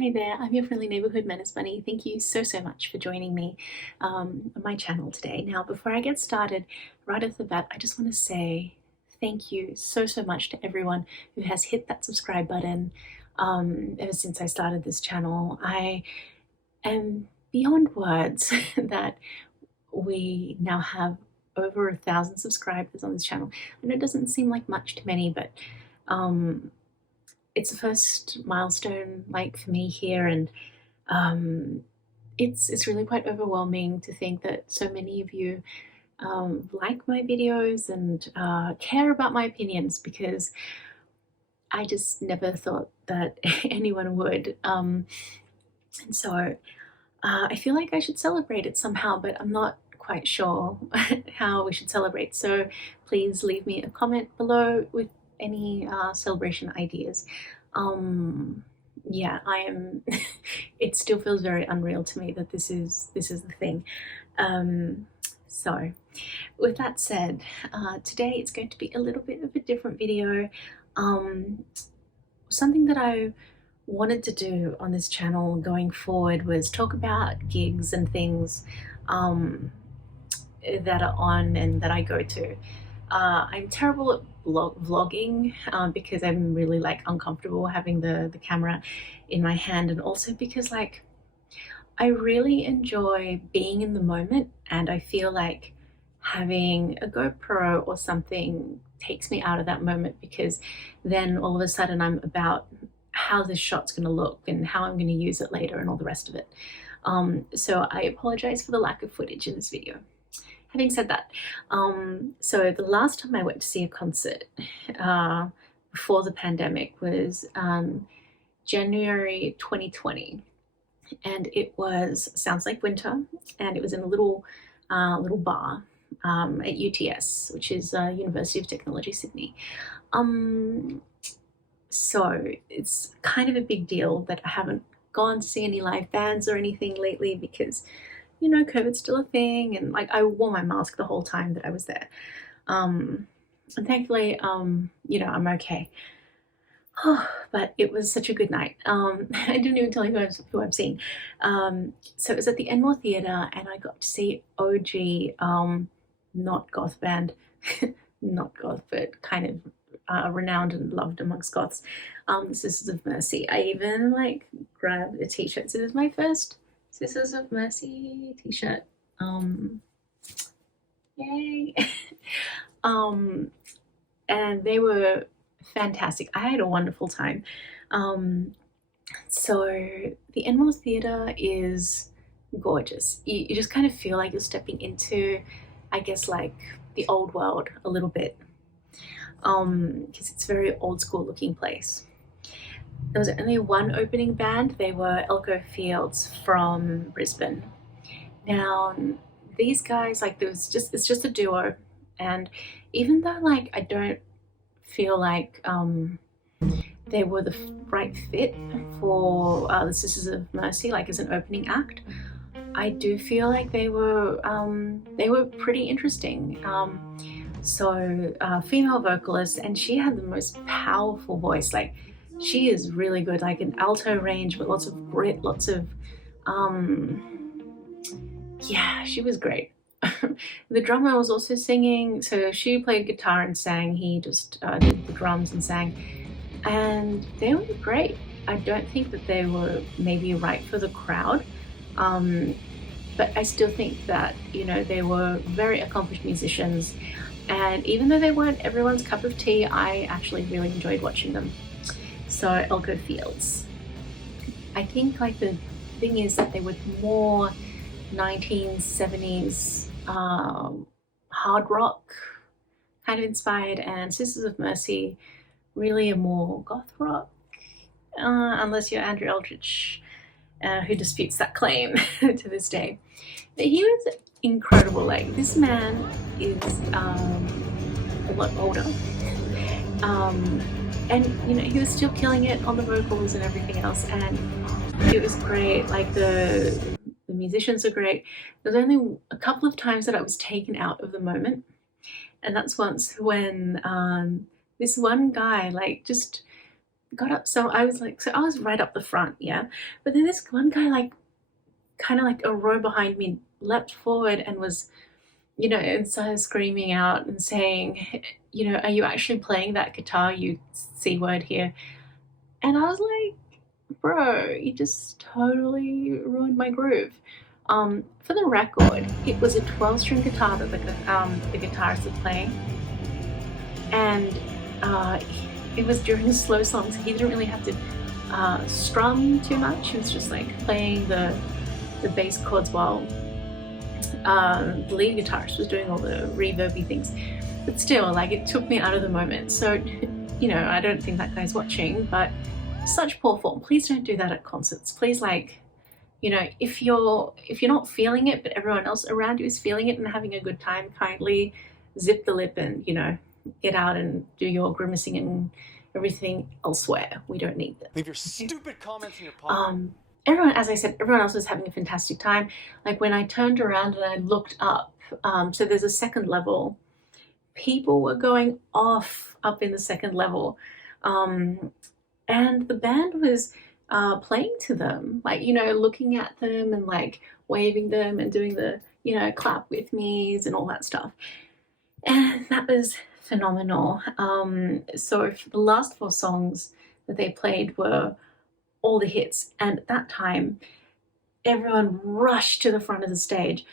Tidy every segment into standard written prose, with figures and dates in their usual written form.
Hi there, I'm your friendly neighborhood Menace Bunny. Thank you so much for joining me on my channel today. Now, before I get started, right off the bat, I just want to say thank you so much to everyone who has hit that subscribe button ever since I started this channel. I am beyond words that we now have over 1,000 subscribers on this channel. And it doesn't seem like much to many, but it's the first milestone for me here, and it's really quite overwhelming to think that so many of you like my videos and care about my opinions, because I just never thought that anyone would. And so I feel like I should celebrate it somehow, but I'm not quite sure how we should celebrate. So please leave me a comment below with any celebration ideas. Yeah, I am it still feels very unreal to me that this is the thing. So with that said, today it's going to be a little bit of a different video. Something that I wanted to do on this channel going forward was talk about gigs and things that are on and that I go to. I'm terrible at vlogging because I'm really uncomfortable having the camera in my hand, and also because I really enjoy being in the moment, and I feel like having a GoPro or something takes me out of that moment, because then all of a sudden I'm about how this shot's going to look and how I'm going to use it later and all the rest of it. So I apologize for the lack of footage in this video. Having said that, so the last time I went to see a concert before the pandemic was January 2020, and it was Sounds Like Winter, and it was in a little bar at UTS, which is University of Technology Sydney. So it's kind of a big deal that I haven't gone to see any live bands or anything lately, because COVID's still a thing, and I wore my mask the whole time that I was there. And thankfully, I'm okay. Oh, but it was such a good night. I didn't even tell you who I've seen. So it was at the Enmore Theatre, and I got to see OG, not goth band, not goth, but kind of renowned and loved amongst goths, Sisters of Mercy. I even grabbed a t-shirt. So this is my first Sisters of Mercy t-shirt. Yay. And they were fantastic. I had a wonderful time. So the Enmore Theatre is gorgeous. You just kind of feel like you're stepping into, I guess, the old world a little bit, because it's a very old school looking place. There was only one opening band. They were Elko Fields from Brisbane. Now, these guys, it's just a duo, and even though I don't feel like they were the right fit for the Sisters of Mercy as an opening act, I do feel like they were pretty interesting. So female vocalist, and she had the most powerful voice. She is really good, an alto range, but lots of grit, lots of yeah, she was great. The drummer was also singing, so she played guitar and sang. He just did the drums and sang, and they were great. I don't think that they were maybe right for the crowd, but I still think that they were very accomplished musicians, and even though they weren't everyone's cup of tea, I actually really enjoyed watching them. So Elko Fields, I think the thing is that they were more 1970s hard rock kind of inspired, and Sisters of Mercy really a more goth rock, unless you're Andrew Eldritch, who disputes that claim to this day. But he was incredible. This man is a lot older, and he was still killing it on the vocals and everything else, and it was great. The musicians are great. There's only a couple of times that I was taken out of the moment, and that's once when this one guy just got up. So I was like, so I was right up the front, yeah. But then this one guy, like, kind of like a row behind me, leapt forward and was, and started screaming out and saying, are you actually playing that guitar, you C word here? And I was like, bro, you just totally ruined my groove. For the record, it was a 12-string guitar that the guitarist was playing, and uh, it was during a slow song, so he didn't really have to strum too much. He was just like playing the bass chords while the lead guitarist was doing all the reverby things. But still, like, it took me out of the moment. So, I don't think that guy's watching, but such poor form. Please don't do that at concerts. Please, like, if you're not feeling it, but everyone else around you is feeling it and having a good time, kindly zip the lip and, get out and do your grimacing and everything elsewhere. We don't need them. Leave your stupid comments in your pocket. Everyone, as I said, everyone else was having a fantastic time. Like, when I turned around and I looked up, so there's a second level, people were going off up in the second level. And the band was playing to them, like, looking at them and like waving them and doing the, clap with me's and all that stuff. And that was phenomenal. So for the last four songs that they played were all the hits. And at that time, everyone rushed to the front of the stage.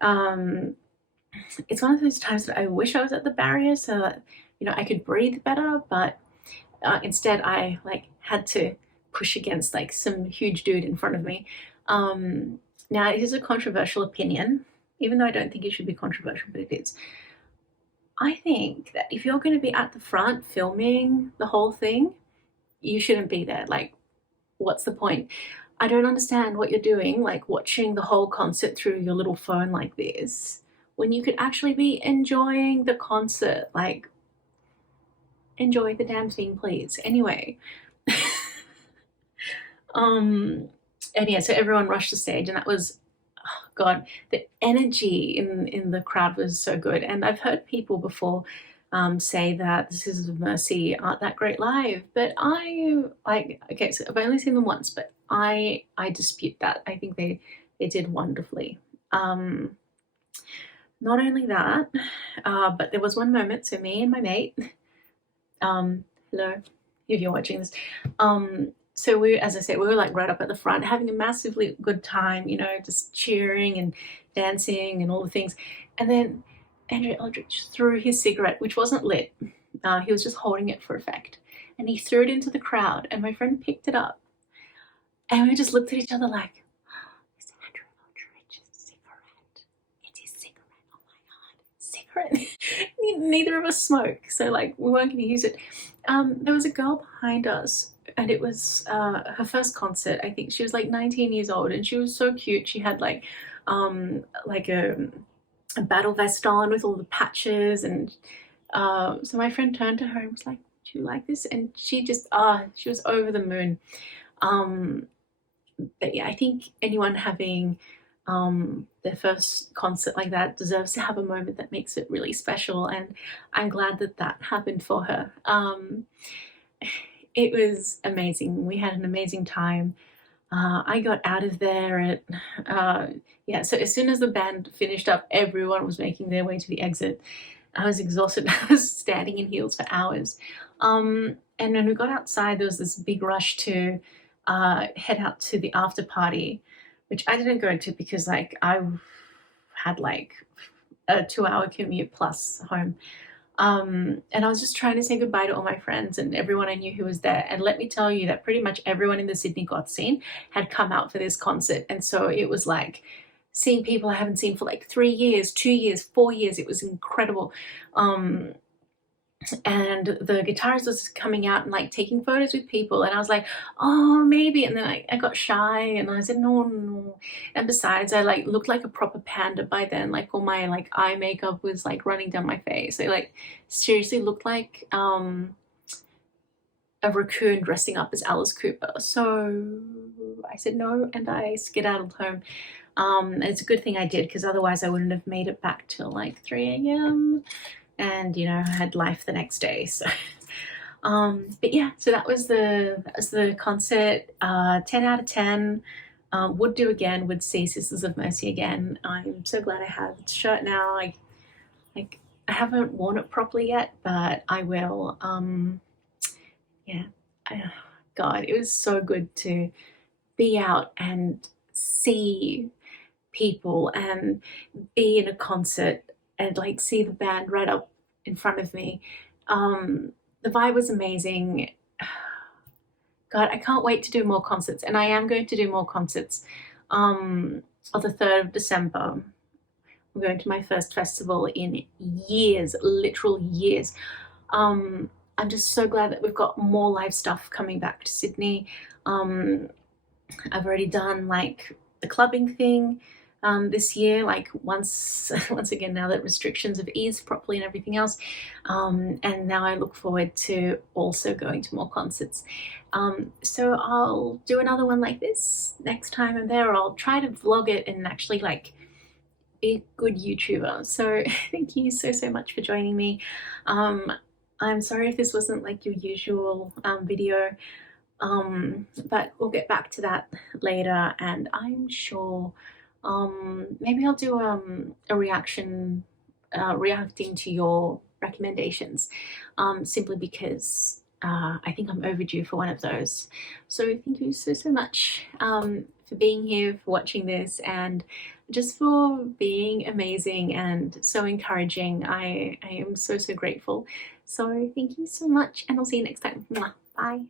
It's one of those times that I wish I was at the barrier so that, I could breathe better, but instead I like had to push against like some huge dude in front of me. Now, it is a controversial opinion, even though I don't think it should be controversial, but it is. I think that if you're going to be at the front filming the whole thing, you shouldn't be there. Like, what's the point? I don't understand what you're doing, like watching the whole concert through your little phone like this, when you could actually be enjoying the concert. Like, enjoy the damn thing, please. Anyway. And yeah, so everyone rushed the stage, and that was, oh God, the energy in the crowd was so good. And I've heard people before say that the Sisters of Mercy aren't that great live, but okay, so I've only seen them once, but I dispute that. I think they did wonderfully. Not only that, but there was one moment, so me and my mate, hello, if you're watching this, so we, as I said, we were like right up at the front, having a massively good time, just cheering and dancing and all the things. And then Andrew Eldritch threw his cigarette, which wasn't lit. He was just holding it for effect. And he threw it into the crowd, and my friend picked it up. And we just looked at each other like, it's Andrew Eldritch's cigarette. It's his cigarette. Oh my God, cigarette. Neither of us smoke, so like we weren't going to use it. There was a girl behind us, and it was her first concert. I think she was like 19 years old, and she was so cute. She had like a battle vest on with all the patches, and so my friend turned to her and was like, do you like this? And she just she was over the moon. But yeah, I think anyone having their first concert like that deserves to have a moment that makes it really special, and I'm glad that that happened for her. It was amazing. We had an amazing time. I got out of there at yeah, so as soon as the band finished up, everyone was making their way to the exit. I was exhausted. I was standing in heels for hours. And when we got outside, there was this big rush to head out to the after party, which I didn't go to because like I had like a 2-hour commute plus home. And I was just trying to say goodbye to all my friends and everyone I knew who was there. And let me tell you that pretty much everyone in the Sydney goth scene had come out for this concert. And so it was like seeing people I haven't seen for like 3 years, 2 years, 4 years. It was incredible. And the guitarist was coming out and like taking photos with people, and I was like, oh, maybe. And then I got shy and I said, no. And besides, I like looked like a proper panda by then. Like all my like eye makeup was like running down my face. I like seriously looked like a raccoon dressing up as Alice Cooper. So I said no, and I skedaddled home. And it's a good thing I did, because otherwise I wouldn't have made it back till like 3 a.m. and I had life the next day. So But yeah, so that was the concert. 10 out of 10. Would do again. Would see Sisters of Mercy again. I'm so glad I have the shirt now. Like I haven't worn it properly yet, but I will. Yeah. God, it was so good to be out and see people and be in a concert and like see the band right up in front of me. The vibe was amazing. God, I can't wait to do more concerts, and I am going to do more concerts. On the 3rd of December, I'm going to my first festival in years, literal years. I'm just so glad that we've got more live stuff coming back to Sydney. Um, I've already done like the clubbing thing this year, like once again, now that restrictions have eased properly and everything else. And now I look forward to also going to more concerts. So I'll do another one like this next time I'm there. I'll try to vlog it and actually like be a good YouTuber. So thank you so much for joining me. I'm sorry if this wasn't like your usual video. But we'll get back to that later, and I'm sure maybe I'll do a reaction, reacting to your recommendations, simply because I think I'm overdue for one of those. So thank you so much for being here, for watching this, and just for being amazing and so encouraging. I am so grateful. So thank you so much, and I'll see you next time. Bye.